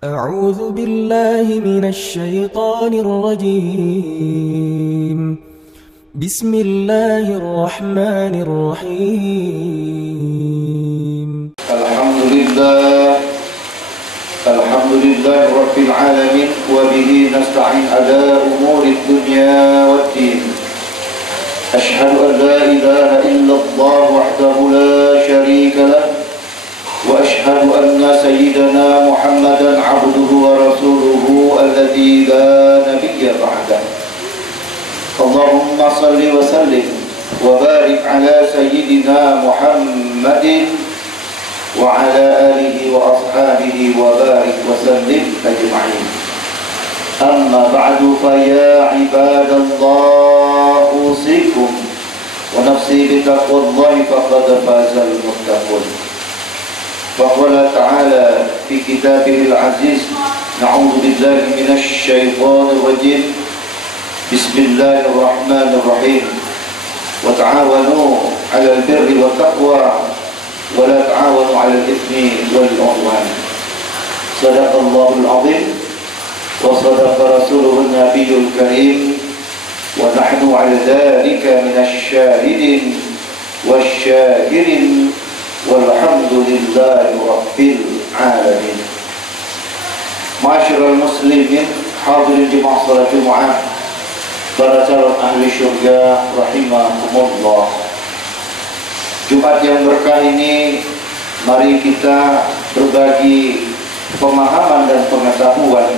أعوذ بالله من الشيطان الرجيم. بسم الله الرحمن الرحيم. الحمد لله رب العالمين وبه نستعين على أمور الدنيا والدين. أشهد أن لا إله إلا الله وحده لا شريك له، وأشهد أن سيدنا محمدا عبده ورسوله الذي لا نبي بعده. اللهم صل وسلم وبارك على سيدنا محمد وعلى آله وأصحابه وبارك وسلم أجمعين. أما بعد فيا عباد الله أوصيكم ونفسي بتقوى الله فقد فاز المتقون. وقال تعالى في كتابه العزيز: نعوذ بالله من الشيطان الرجيم. بسم الله الرحمن الرحيم. وتعاونوا على البر والتقوى ولا تعاونوا على الإثم والعدوان. صدق الله العظيم وصدق رسوله النبي الكريم، ونحن على ذلك من الشاهدين والشاكرين، والحمد لله رب العالمين. Ma'asyiral muslimin, hadirin jemaah salat Jumat, para calon ahli syurga rahimakumullah. Jumat yang berkah ini, mari kita berbagi pemahaman dan pengetahuan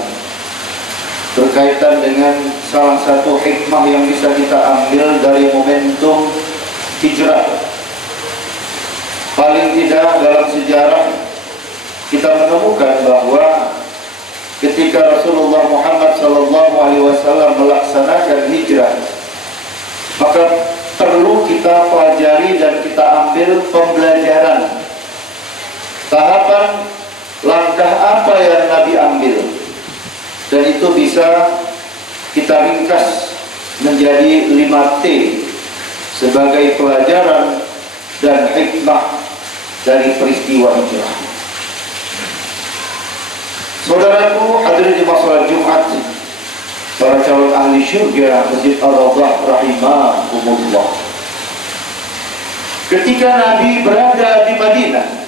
berkaitan dengan salah satu hikmah yang bisa kita ambil dari momentum hijrah. Paling tidak dalam sejarah kita menemukan bahwa ketika Rasulullah Muhammad SAW melaksanakan hijrah, maka perlu kita pelajari dan kita ambil pembelajaran tahapan langkah apa yang Nabi ambil, dan itu bisa kita ringkas menjadi 5T sebagai pelajaran dan hikmah dari peristiwa hijrah. Saudaraku hadirin di masalah Jumat, para calon ahli syurga Masjid Ar-Rawdah rahimahumullah. Ketika Nabi berada di Madinah,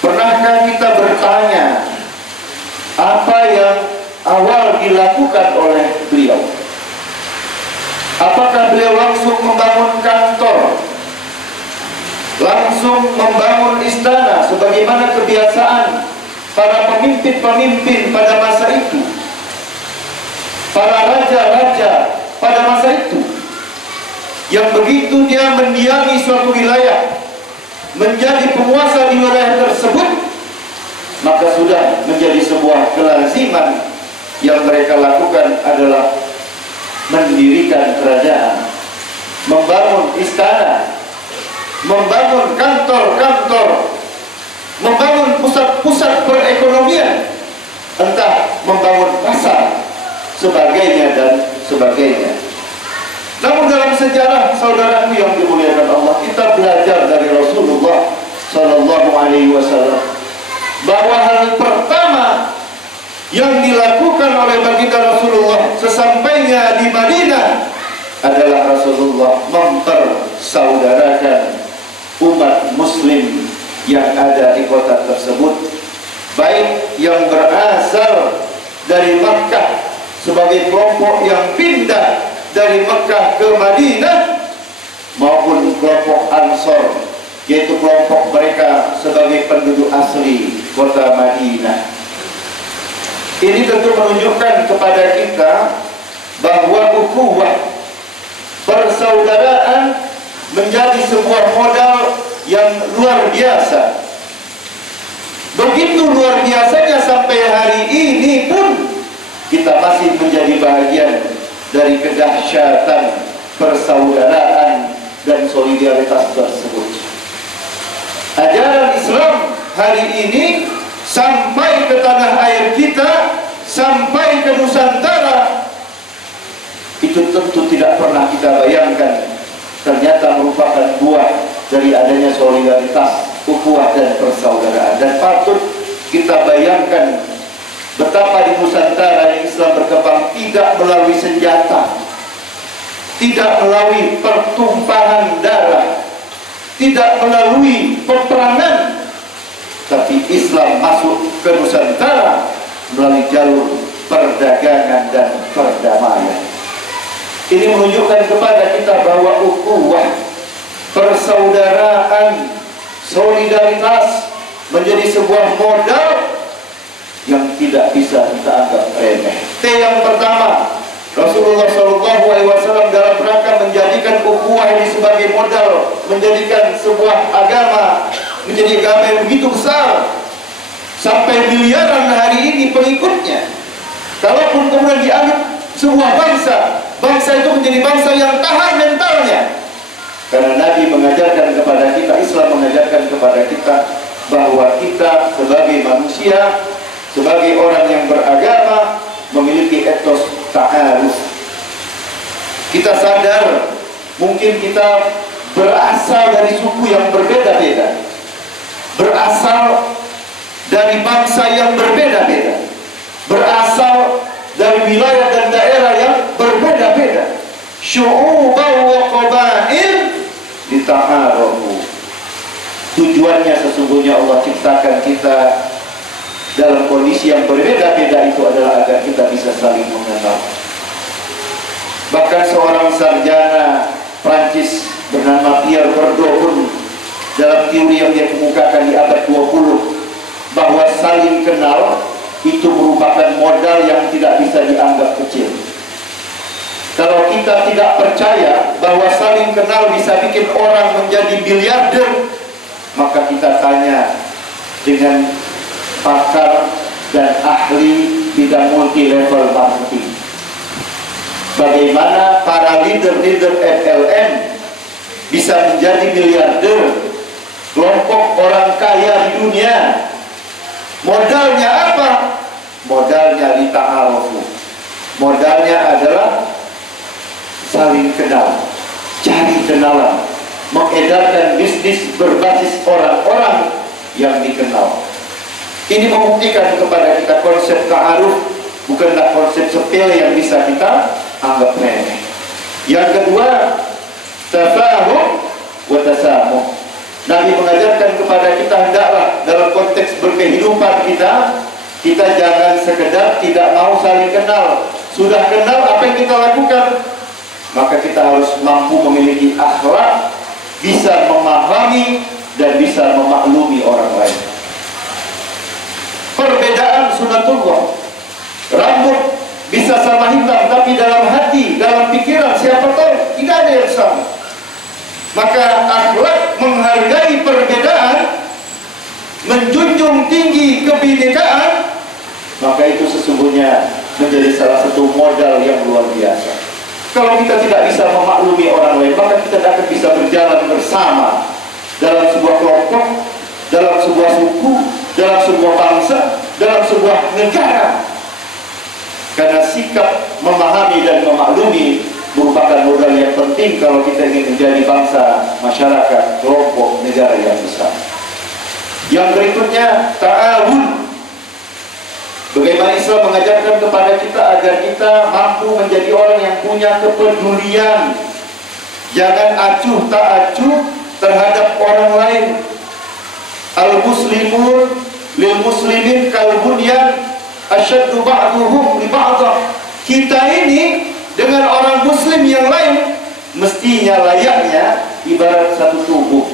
pernahkah kita bertanya apa yang awal dilakukan oleh beliau? Apakah beliau langsung membangun kantor, langsung membangun istana sebagaimana kebiasaan para pemimpin-pemimpin pada masa itu, para raja-raja pada masa itu, yang begitu dia mendiami suatu wilayah, menjadi penguasa di wilayah tersebut, maka sudah menjadi sebuah kelaziman yang mereka lakukan adalah mendirikan kerajaan, membangun istana, membangun kantor-kantor, membangun pusat-pusat perekonomian, entah membangun pasar, sebagainya dan sebagainya. Namun dalam sejarah, saudaraku yang dimuliakan Allah, kita belajar dari Rasulullah SAW bahwa hal pertama yang dilakukan oleh baginda Rasulullah sesampainya di Madinah adalah Rasulullah mempersaudarakan umat muslim yang ada di kota tersebut, baik yang berasal dari Makkah sebagai kelompok yang pindah dari Makkah ke Madinah, maupun kelompok Ansor, yaitu kelompok mereka sebagai penduduk asli kota Madinah. Ini tentu menunjukkan kepada kita bahwa ukhuwah, persaudaraan, menjadi sebuah modal yang luar biasa. Begitu luar biasanya sampai hari ini pun kita masih menjadi bagian dari kedahsyatan persaudaraan dan solidaritas tersebut. Ajaran Islam hari ini sampai ke tanah air kita, sampai ke Nusantara, itu tentu tidak pernah kita bayangkan ternyata merupakan buah dari adanya solidaritas, ukhuwah dan persaudaraan. Dan patut kita bayangkan betapa di Nusantara yang Islam berkembang tidak melalui senjata, tidak melalui pertumpahan darah, tidak melalui peperangan, tapi Islam masuk ke Nusantara melalui jalur perdagangan dan perdamaian. Ini menunjukkan kepada kita bahwa ukhuwah, persaudaraan, solidaritas menjadi sebuah modal yang tidak bisa kita anggap remeh. Yang pertama, Rasulullah SAW dalam rangka menjadikan ukhuwah ini sebagai modal, menjadikan sebuah agama menjadi agama yang begitu besar sampai miliaran hari ini pengikutnya. Kalaupun kemudian dianggap sebuah bangsa itu menjadi bangsa yang tahan mentalnya, karena Nabi mengajarkan kepada kita, Islam mengajarkan kepada kita bahwa kita sebagai manusia, sebagai orang yang beragama, memiliki etos ta'aruf. Kita sadar mungkin kita berasal dari suku yang berbeda-beda, berasal dari bangsa yang berbeda-beda, berasal dari wilayah dan daerah yang berbeda-beda. Syu'uban wa qabail lita'arafu. Tujuannya sesungguhnya Allah ciptakan kita dalam kondisi yang berbeda-beda itu adalah agar kita bisa saling mengenal. Bahkan seorang sarjana Prancis bernama Pierre Berdoux pun dalam teori yang dia kemukakan di abad 20 bahwa saling kenal itu merupakan modal yang tidak bisa dianggap kecil. Kalau kita tidak percaya bahwa saling kenal bisa bikin orang menjadi miliarder, maka kita tanya dengan pakar dan ahli bidang multi level marketing. Bagaimana para leader-leader MLM bisa menjadi miliarder, kelompok orang kaya di dunia. Modalnya apa? Modalnya lita'arufu. Modalnya adalah saling kenal, cari kenalan, mengedarkan bisnis berbasis orang-orang yang dikenal. Ini membuktikan kepada kita konsep ta'aruf bukanlah konsep sepele yang bisa kita anggap remeh. Yang kedua, tafahum wa tasamuh. Nabi mengajarkan kepada kita hendaklah dalam konteks berkehidupan kita jangan sekedar tidak mau saling kenal. Sudah kenal, apa yang kita lakukan? Maka kita harus mampu memiliki akhlak, bisa memahami dan bisa memaklumi orang lain. Perbedaan sunatullah. Rambut bisa sama hitam, tapi dalam hati, dalam pikiran siapa tahu tidak ada yang sama. Maka akhlak menghargai perbedaan, menjunjung tinggi kebinekaan, maka itu sesungguhnya menjadi salah satu modal yang luar biasa. Kalau kita tidak bisa memaklumi orang lain, maka kita tidak akan bisa berjalan bersama dalam sebuah kelompok, dalam sebuah suku, dalam sebuah bangsa, dalam sebuah negara. Karena sikap memahami dan memaklumi merupakan modal yang penting kalau kita ingin menjadi bangsa, masyarakat, kelompok, negara yang besar. Yang berikutnya, ta'awun. Bagaimana Islam mengajarkan kepada kita agar kita mampu menjadi orang yang punya kepedulian. Jangan acuh tak acuh terhadap orang lain. Al-muslimun lil muslimin kal bunyan asyaddu ba'duhum li ba'd. Kita ini dengan orang muslim yang lain mestinya layaknya ibarat satu tubuh.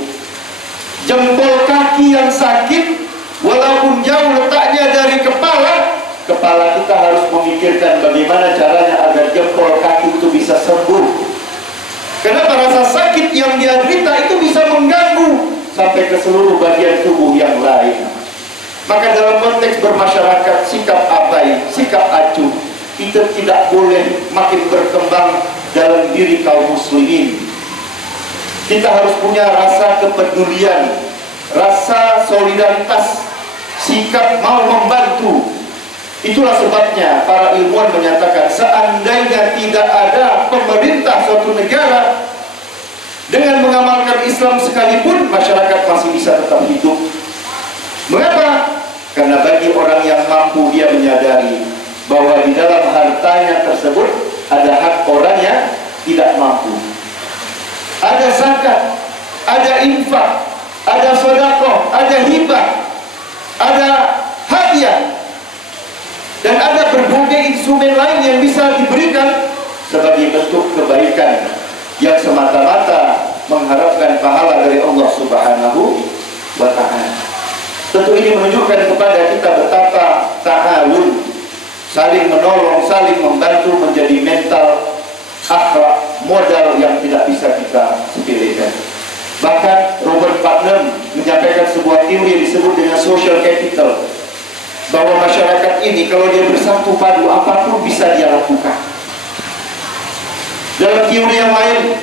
Jempol kaki yang sakit walaupun jauh letaknya dari kepala kita harus memikirkan bagaimana caranya agar jempol kaki itu bisa sembuh. Kenapa? Rasa sakit yang dia derita itu bisa mengganggu sampai ke seluruh bagian tubuh yang lain. Maka dalam konteks bermasyarakat, sikap abai, sikap acuh itu tidak boleh makin berkembang dalam diri kaum muslimin. Kita harus punya rasa kepedulian, rasa solidaritas, sikap mau membantu. Itulah sebabnya para ilmuwan menyatakan seandainya tidak ada pemerintah suatu negara dengan mengamalkan Islam sekalipun, masyarakat masih bisa tetap hidup. Mengapa? Karena bagi orang yang mampu dia menyadari hartanya tersebut ada hak orang yang tidak mampu. Ada zakat, ada infak, ada sedekah, ada hibah, ada hadiah, dan ada berbagai instrumen lain yang bisa diberikan sebagai bentuk kebaikan yang semata-mata mengharapkan pahala dari Allah Subhanahu wa ta'ala. Tentu ini menunjukkan kepada kita betapa ta'awun, saling menolong, saling membantu menjadi mental, akhlak, modal yang tidak bisa kita sepelekan. Bahkan Robert Putnam menyampaikan sebuah teori yang disebut dengan social capital, bahwa masyarakat ini kalau dia bersatu padu, apapun bisa dia lakukan. Dalam teori yang lain,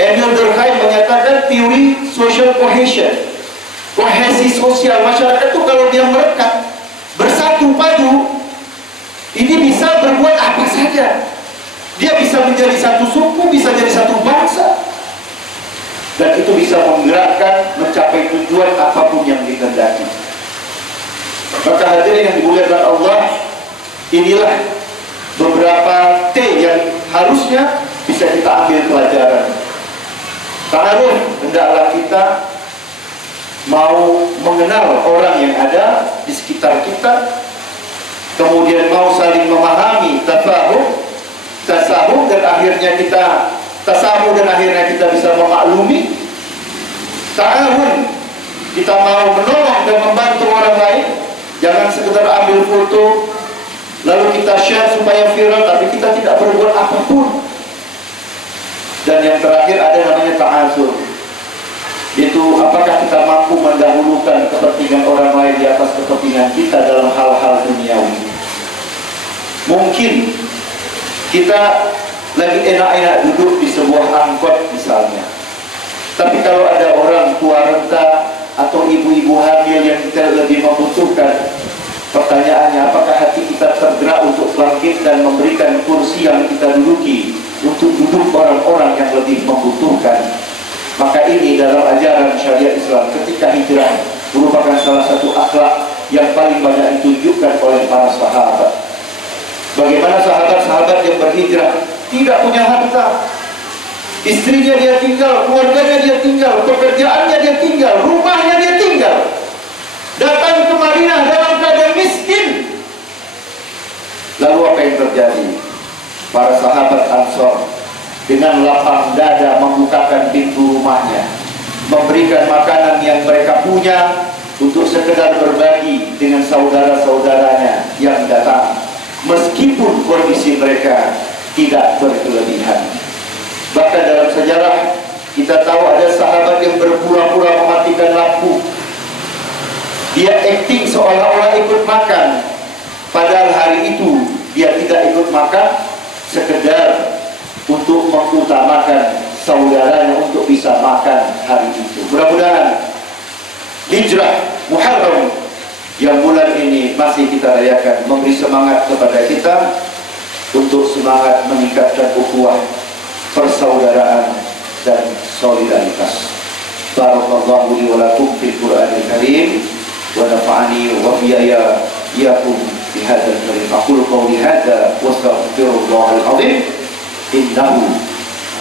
Emil Durkheim menyatakan teori social cohesion, kohesi sosial. Masyarakat itu kalau dia merekat, bersatu padu, ini bisa berbuat apa saja. Dia bisa menjadi satu suku, bisa jadi satu bangsa, dan itu bisa menggerakkan mencapai tujuan apapun yang dikehendaki. Maka hadirin yang dimuliakan Allah, inilah beberapa T yang harusnya bisa kita ambil pelajaran. Ta'aruf, hendaklah kita mau mengenal orang yang ada di sekitar kita, kemudian mau saling memahami, tasahum, dan akhirnya kita bisa memaklumi. Ta'awun, kita mau menolong dan membantu orang lain. Jangan sekedar ambil foto lalu kita share supaya viral, tapi kita tidak berbuat apapun. Dan yang terakhir ada namanya ta'azur, itu apakah kita mampu mendahulukan kepentingan orang lain di atas kepentingan kita dalam hal-hal duniawi. Mungkin kita lagi enak-enak duduk di sebuah angkot misalnya, tapi kalau ada orang tua renta atau ibu-ibu hamil yang kita lebih membutuhkan, pertanyaannya, apakah hati kita tergerak untuk bangkit dan memberikan kursi yang kita duduki untuk duduk orang-orang yang lebih membutuhkan? Maka ini dalam ajaran syariat Islam ketika hijrah merupakan salah satu akhlak yang paling banyak ditunjukkan oleh para sahabat. Bagaimana sahabat-sahabat yang berhijrah tidak punya harta, istrinya dia tinggal, keluarganya dia tinggal, pekerjaannya dia tinggal, rumahnya dia tinggal, datang ke Madinah dalam keadaan miskin. Lalu apa yang terjadi? Para sahabat Ansor dengan lapang dada membukakan pintu rumahnya, memberikan makanan yang mereka punya untuk sekedar berbagi dengan saudara-saudaranya yang datang, meskipun kondisi mereka tidak berkelebihan. Bahkan dalam sejarah kita tahu ada sahabat yang berpura-pura mematikan lampu. Dia acting seolah-olah ikut makan, padahal hari itu dia tidak ikut makan, sekedar untuk mengutamakan saudaranya untuk bisa makan hari itu. Mudah-mudahan hijrah Muharram yang bulan ini masih kita rayakan memberi semangat kepada kita untuk semangat meningkatkan ukhuwah, persaudaraan dan solidaritas. Barakallahu li wa lakum fil Qur'anil Karim wa nafa'ani wa iyyakum bi hadzal karim. Aqulu qawli hadza wa astaghfirullahal azim innahu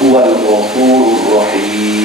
huwal ghafurur rahim.